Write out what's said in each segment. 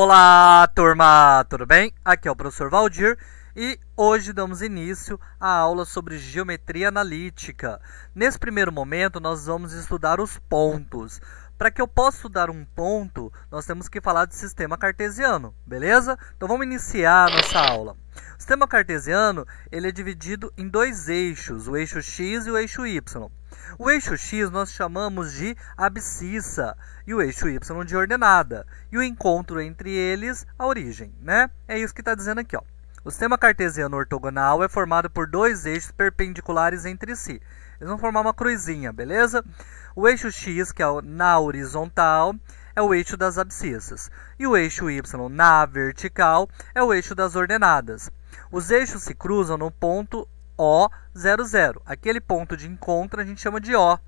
Olá, turma, tudo bem? Aqui é o professor Valdir e hoje damos início à aula sobre geometria analítica. Nesse primeiro momento, nós vamos estudar os pontos. Para que eu possa estudar um ponto, nós temos que falar de sistema cartesiano, beleza? Então vamos iniciar a nossa aula. O sistema cartesiano ele é dividido em dois eixos, o eixo x e o eixo y. O eixo x nós chamamos de abscissa e o eixo y de ordenada. E o encontro entre eles, a origem, né? É isso que está dizendo aqui, ó. O sistema cartesiano ortogonal é formado por dois eixos perpendiculares entre si. Eles vão formar uma cruzinha, beleza? O eixo x, que é na horizontal, é o eixo das abscissas. E o eixo y, na vertical, é o eixo das ordenadas. Os eixos se cruzam no ponto O, 0, 0. Aquele ponto de encontro a gente chama de O.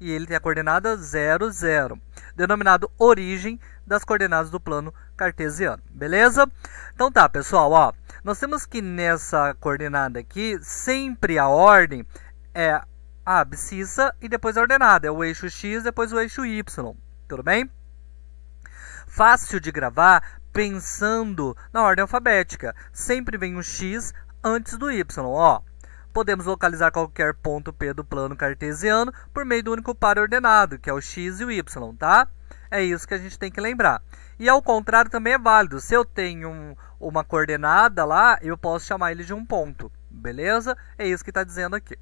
E ele tem a coordenada 0, 0. Denominado origem das coordenadas do plano cartesiano. Beleza? Então tá, pessoal. Ó, nós temos que nessa coordenada aqui, sempre a ordem é a abscissa e depois a ordenada. É o eixo x, depois o eixo y. Tudo bem? Fácil de gravar pensando na ordem alfabética. Sempre vem o x antes do y. Ó. Podemos localizar qualquer ponto P do plano cartesiano por meio do único par ordenado, que é o x e o y, tá? É isso que a gente tem que lembrar. E ao contrário também é válido. Se eu tenho uma coordenada lá, eu posso chamar ele de um ponto, beleza? É isso que está dizendo aqui.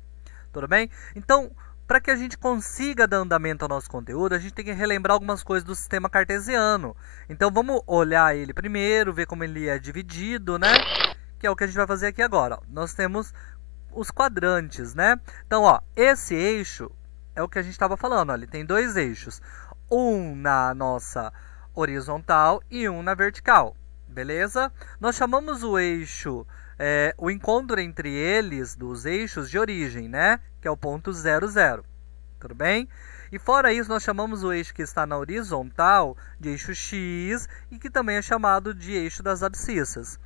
Tudo bem? Então, para que a gente consiga dar andamento ao nosso conteúdo, a gente tem que relembrar algumas coisas do sistema cartesiano. Então, vamos olhar ele primeiro, ver como ele é dividido, né? Que é o que a gente vai fazer aqui agora. Ó. Nós temos os quadrantes, né? Então, ó, esse eixo é o que a gente estava falando, ó, ele tem dois eixos, um na nossa horizontal e um na vertical, beleza? Nós chamamos o eixo, o encontro entre eles, dos eixos de origem, né? Que é o ponto 0, 0, tudo bem? E fora isso, nós chamamos o eixo que está na horizontal de eixo x e que também é chamado de eixo das abscissas.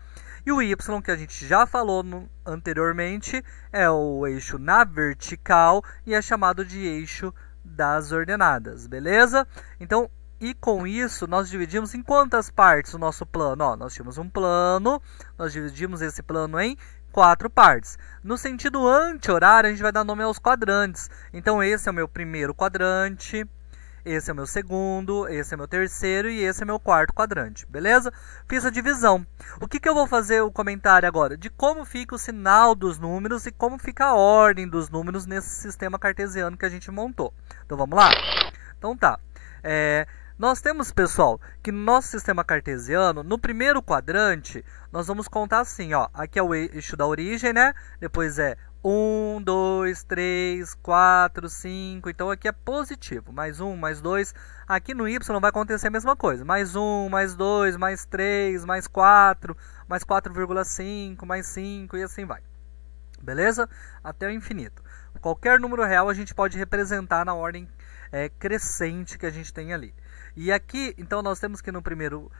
E o y, que a gente já falou anteriormente, é o eixo na vertical e é chamado de eixo das ordenadas, beleza? Então, e com isso, nós dividimos em quantas partes o nosso plano? Ó, nós tínhamos um plano, nós dividimos esse plano em 4 partes. No sentido anti-horário, a gente vai dar nome aos quadrantes. Então, esse é o meu primeiro quadrante. Esse é o meu segundo, esse é o meu terceiro e esse é o meu quarto quadrante, beleza? Fiz a divisão. O que eu vou fazer o comentário agora? De como fica o sinal dos números e como fica a ordem dos números nesse sistema cartesiano que a gente montou. Então, vamos lá? Então, tá. Nós temos, pessoal, que no nosso sistema cartesiano, no primeiro quadrante, nós vamos contar assim, ó. Aqui é o eixo da origem, né? Depois é 1, 2, 3, 4, 5. Então, aqui é positivo. Mais 1, mais 2. Aqui no y vai acontecer a mesma coisa. Mais 1, mais 2, mais 3, mais 4, mais 4,5, mais 5 e assim vai. Beleza? Até o infinito. Qualquer número real a gente pode representar na ordem crescente que a gente tem ali. E aqui, então, nós temos que no primeiro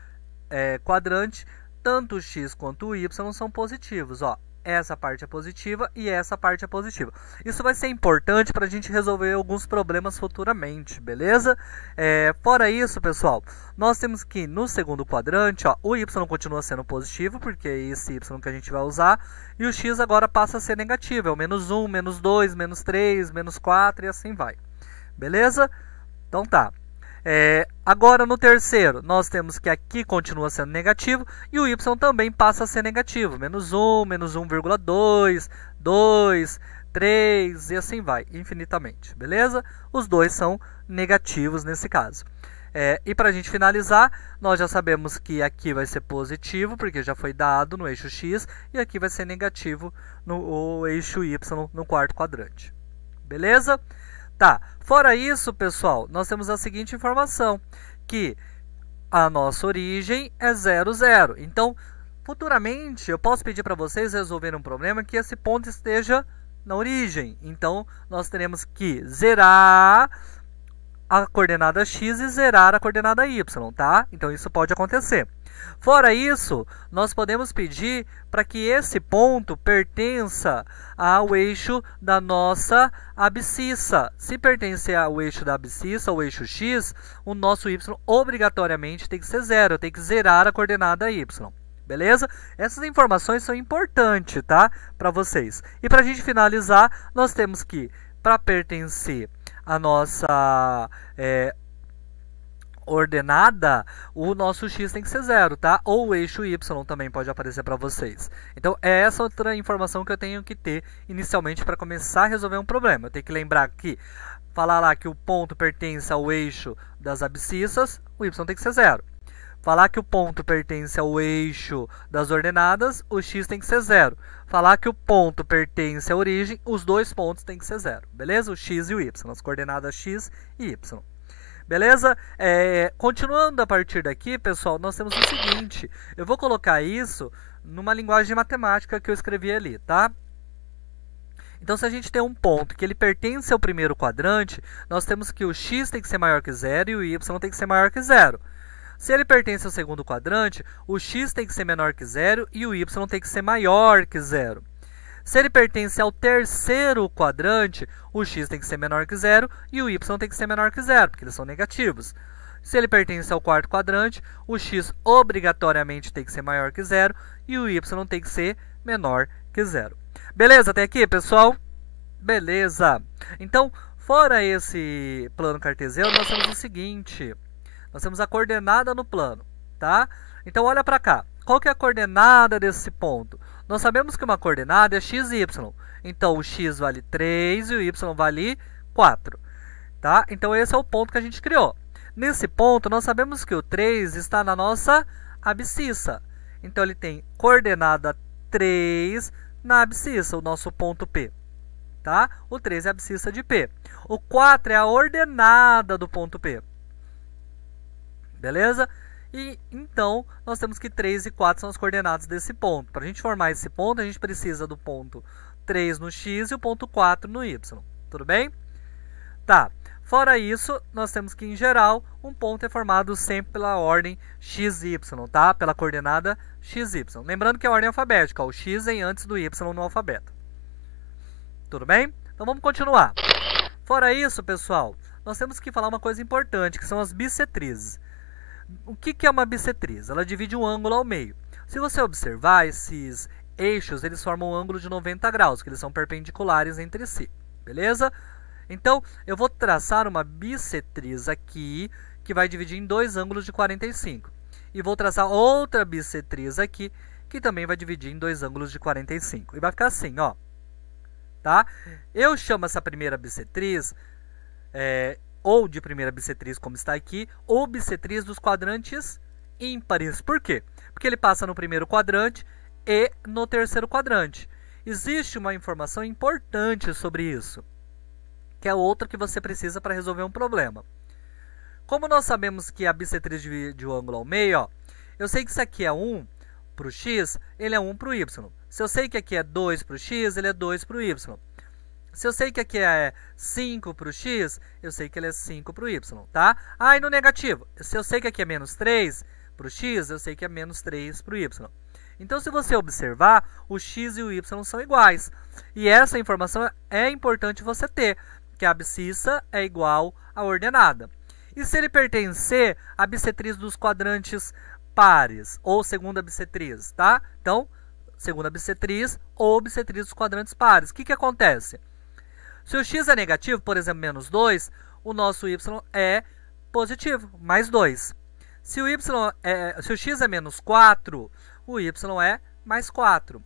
quadrante, tanto o x quanto o y são positivos, ó. Essa parte é positiva e essa parte é positiva. Isso vai ser importante para a gente resolver alguns problemas futuramente, beleza? Fora isso, pessoal, nós temos que no segundo quadrante, ó, o y continua sendo positivo, porque é esse y que a gente vai usar, e o x agora passa a ser negativo, é o menos 1, menos 2, menos 3, menos 4 e assim vai. Beleza? Então tá. Agora no terceiro, nós temos que aqui continua sendo negativo e o y também passa a ser negativo. Menos 1, menos 1,2, 2, 3 e assim vai, infinitamente. Beleza? Os dois são negativos nesse caso. E para a gente finalizar, nós já sabemos que aqui vai ser positivo, porque já foi dado no eixo x, e aqui vai ser negativo no eixo y, no quarto quadrante. Beleza? Tá, fora isso, pessoal, nós temos a seguinte informação, que a nossa origem é 0, 0. Então, futuramente, eu posso pedir para vocês resolverem um problema que esse ponto esteja na origem. Então, nós teremos que zerar a coordenada x e zerar a coordenada y, tá? Então isso pode acontecer. Fora isso, nós podemos pedir para que esse ponto pertença ao eixo da nossa abscissa. Se pertencer ao eixo da abscissa, ao eixo x, o nosso y obrigatoriamente tem que ser zero, tem que zerar a coordenada y. Beleza? Essas informações são importantes, tá? Para vocês. E para a gente finalizar, nós temos que, para pertencer à nossa ordenada, o nosso x tem que ser zero, tá? Ou o eixo y também pode aparecer para vocês. Então, é essa outra informação que eu tenho que ter inicialmente para começar a resolver um problema. Eu tenho que lembrar que, falar lá que o ponto pertence ao eixo das abscissas, o y tem que ser zero. Falar que o ponto pertence ao eixo das ordenadas, o x tem que ser zero. Falar que o ponto pertence à origem, os dois pontos têm que ser zero. Beleza? O x e o y, as coordenadas x e y. Beleza? Continuando a partir daqui, pessoal, nós temos o seguinte. Eu vou colocar isso numa linguagem matemática que eu escrevi ali, tá? Então, se a gente tem um ponto que ele pertence ao primeiro quadrante, nós temos que o x tem que ser maior que zero e o y tem que ser maior que zero. Se ele pertence ao segundo quadrante, o x tem que ser menor que zero e o y tem que ser maior que zero. Se ele pertence ao terceiro quadrante, o x tem que ser menor que zero e o y tem que ser menor que zero, porque eles são negativos. Se ele pertence ao quarto quadrante, o x obrigatoriamente tem que ser maior que zero e o y tem que ser menor que zero. Beleza até aqui, pessoal? Beleza. Então, fora esse plano cartesiano, nós temos o seguinte. Nós temos a coordenada no plano, tá? Então, olha para cá. Qual que é a coordenada desse ponto? Nós sabemos que uma coordenada é x e y. Então, o x vale 3 e o y vale 4. Tá? Então, esse é o ponto que a gente criou. Nesse ponto, nós sabemos que o 3 está na nossa abscissa. Então, ele tem coordenada 3 na abscissa, o nosso ponto P. Tá? O 3 é a abscissa de P. O 4 é a ordenada do ponto P. Beleza? E então, nós temos que 3 e 4 são as coordenadas desse ponto. Para a gente formar esse ponto, a gente precisa do ponto 3 no x e o ponto 4 no y. Tudo bem? Tá. Fora isso, nós temos que, em geral, um ponto é formado sempre pela ordem x e y, tá? Pela coordenada x e y. Lembrando que é a ordem alfabética, ó, o x vem antes do y no alfabeto. Tudo bem? Então, vamos continuar. Fora isso, pessoal, nós temos que falar uma coisa importante, que são as bissetrizes. O que é uma bissetriz? Ela divide um ângulo ao meio. Se você observar, esses eixos, eles formam um ângulo de 90 graus, que eles são perpendiculares entre si. Beleza? Então, eu vou traçar uma bissetriz aqui, que vai dividir em dois ângulos de 45. E vou traçar outra bissetriz aqui, que também vai dividir em dois ângulos de 45. E vai ficar assim, ó. Tá? Eu chamo essa primeira bissetriz, ou de primeira bissetriz, como está aqui, ou bissetriz dos quadrantes ímpares. Por quê? Porque ele passa no primeiro quadrante e no terceiro quadrante. Existe uma informação importante sobre isso, que é outra que você precisa para resolver um problema. Como nós sabemos que a bissetriz divide o ângulo ao meio, ó, eu sei que isso aqui é 1 para o x, ele é 1 para o y. Se eu sei que aqui é 2 para o x, ele é 2 para o y. Se eu sei que aqui é 5 para o x, eu sei que ele é 5 para o y, tá? Ah, e no negativo, se eu sei que aqui é menos 3 para o x, eu sei que é menos 3 para o y. Então, se você observar, o x e o y são iguais. E essa informação é importante você ter, que a abscissa é igual à ordenada. E se ele pertencer à bissetriz dos quadrantes pares, ou segunda bissetriz, tá? Então, segunda bissetriz ou bissetriz dos quadrantes pares. O que acontece? Se o x é negativo, por exemplo, menos 2, o nosso y é positivo, mais 2. Se o x é menos 4, o y é mais 4.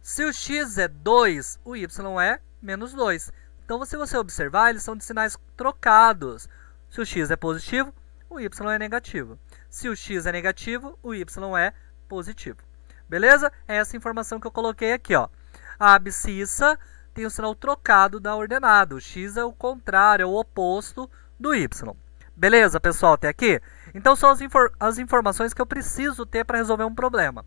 Se o x é 2, o y é menos 2. Então, se você observar, eles são de sinais trocados. Se o x é positivo, o y é negativo. Se o x é negativo, o y é positivo. Beleza? É essa informação que eu coloquei aqui, ó. A abscissa tem o sinal trocado da ordenada. O x é o contrário, é o oposto do y. Beleza, pessoal, até aqui? Então, são as informações que eu preciso ter para resolver um problema.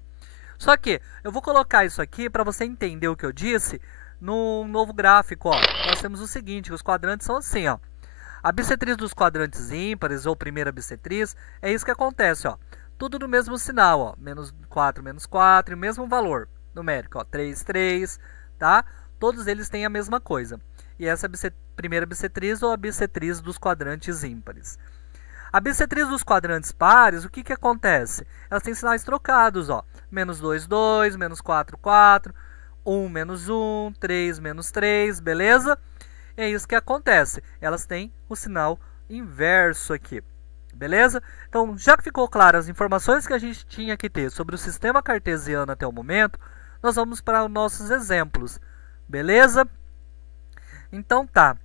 Só que eu vou colocar isso aqui para você entender o que eu disse num novo gráfico. Ó. Nós temos o seguinte, os quadrantes são assim. Ó. A bissetriz dos quadrantes ímpares, ou primeira bissetriz, é isso que acontece, ó. Tudo no mesmo sinal, ó. Menos 4, e o mesmo valor numérico, ó. 3, 3, tá? Todos eles têm a mesma coisa. E essa é a primeira bissetriz ou a bissetriz dos quadrantes ímpares. A bissetriz dos quadrantes pares, o que que acontece? Elas têm sinais trocados, ó. Menos 2, 2, menos 4, 4, 1, menos 1, 3, menos 3, beleza? É isso que acontece. Elas têm o sinal inverso aqui. Beleza? Então, já que ficou claro as informações que a gente tinha que ter sobre o sistema cartesiano até o momento, nós vamos para os nossos exemplos. Beleza? Então tá.